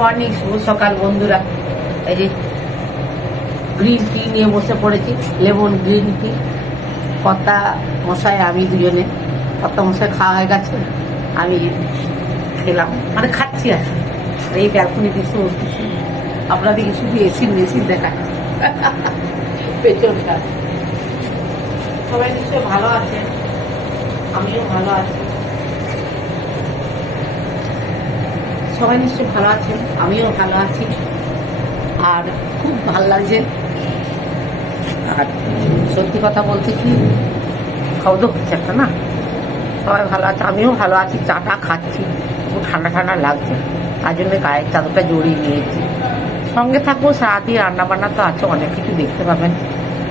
Morning, শুভ সকাল বন্ধুরা। এই যে গ্রিন টি নিয়ে বসে পড়েছি, লেমন গ্রিন টি। কর্তা মশাই আমি দুজনে, কর্তা মশাই খাওয়া হয়ে গেছে, আমি খেলাম, মানে খাচ্ছি আর এই ব্যালকনি দিচ্ছে বসতেছি। আপনাদেরকে শুধু এসির মেশিন দেখাচ্ছি পেছনটা। সবাই নিশ্চয় ভালো আছে, আমিও ভালো আছি। সবাই নিশ্চয়ই ভালো আছেন, আমিও ভালো আছি। আর খুব ভালো লাগছে। আর সত্যি কথা বলতে কি, শব্দ হচ্ছে একটা না, সবাই ভালো আছে, আমিও ভালো আছি। চাটা খাচ্ছি, খুব ঠান্ডা ঠান্ডা লাগছে, তার জন্য গায়ের চাদরটা জড়িয়ে নিয়েছি। সঙ্গে থাকবো, সারাদিন রান্না বান্না তো আছে, অনেক কিছু দেখতে পাবেন।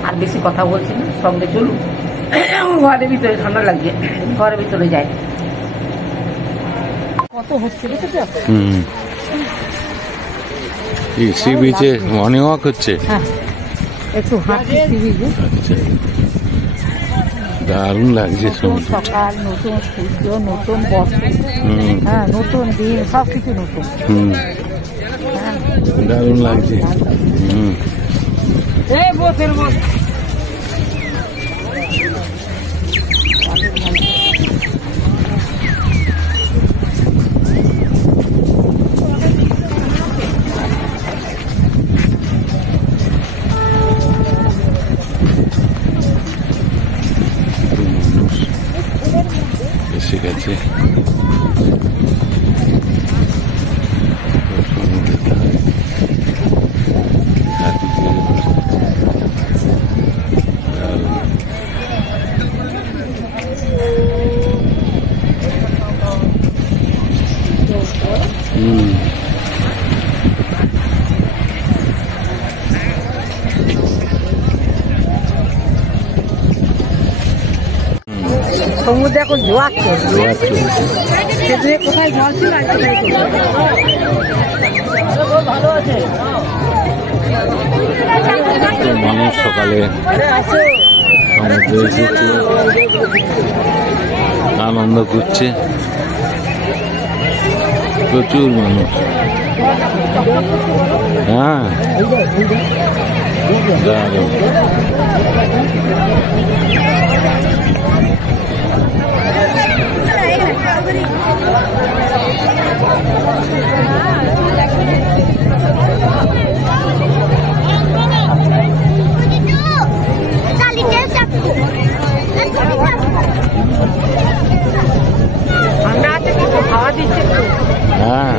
আর বেশি কথা বলছি না, সঙ্গে চলুন। ঘরের ভিতরে ঠান্ডা লাগছে, ঘরের ভিতরে যাই। কত হচ্ছে দেখেছো? সি বিচে মর্নিং ওয়াক হচ্ছে। হ্যাঁ, একটু হাঁটছি সি বিচে। দারুণ লাগছে, সকাল, নতুন সূর্য, নতুন বর্ষা, হ্যাঁ নতুন দিন, সবকিছু নতুন। দারুণ লাগছে। এসে গেছে সমুদ্রে এখন জোয়ার চলছে, কোথায় জল ছিল মানুষ সকালে সমুদ্রে এসেছে, আনন্দ করছে, প্রচুর মানুষ। হ্যাঁ, দারুণ। ঠান্ডা আছে, কিন্তু হাওয়া দিচ্ছে,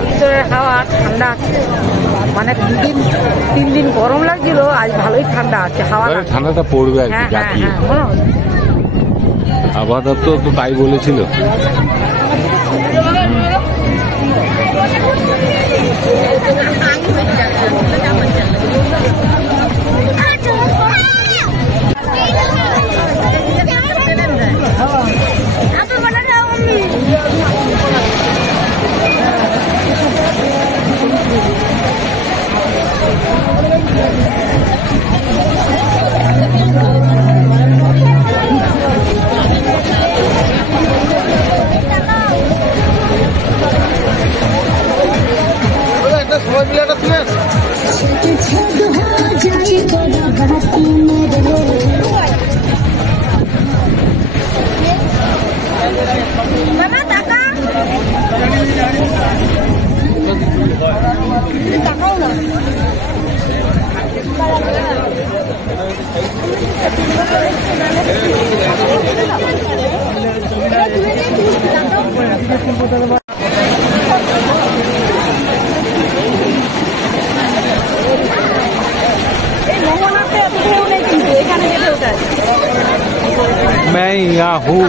ভিতরে হাওয়া ঠান্ডা আছে। মানে 2-3 দিন গরম লাগছিল, আজ ভালোই ঠান্ডা আছে, হাওয়া ঠান্ডাটা পড়বে আর কি। জাতীয় আবহাওয়া দপ্তর তো তাই বলেছিল। मैं यहाँ हूँ।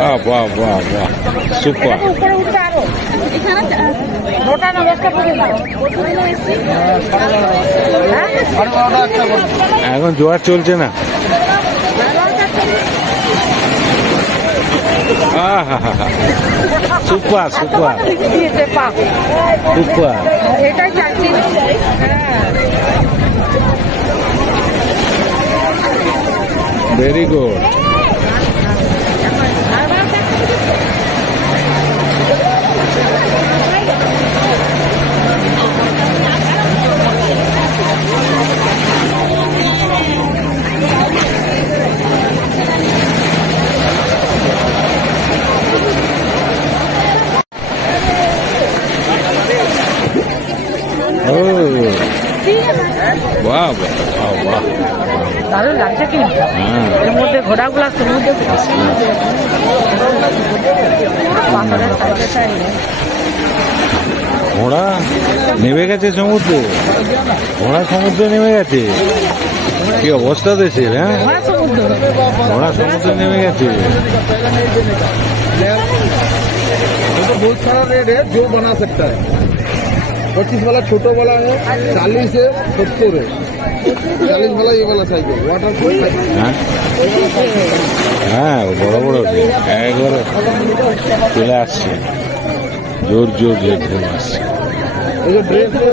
वाह वाह वाह वाह, सुपर। এখন জোয়ার চলছে না। Super super super. এটাই চাচ্ছি। Very good. ও বাহ বাহ বাহ, দারুণ লাগছে কি হ্যাঁ এর মধ্যে ঘোড়াগুলা সমুদ্রে পাথরের সাইডে ঘোড়া নেমে গেছে সমুদ্রে, ঘোড়া সমুদ্রে নেমে গেছে, কি অবস্থা দেশের, হ্যাঁ সমুদ্র ঘোড়া সমুদ্রে নেমে গেছে। तो बहुत सारा रेट है जो बना सकता है। 25 वाला छोटा वाला है, 40 है, 70 है, 40 वाला ये वाला साइकिल वाटर प्रूफ साइकिल। হ্যাঁ হ্যাঁ বড় বড় একবারে চলে আসছে, জোর জোর একদম আসছে, ये जो ड्रेस है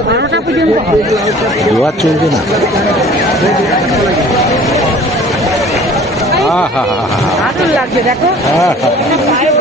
জোয়ার চলছে না। দারুণ লাগছে দেখো আহা, পায়ে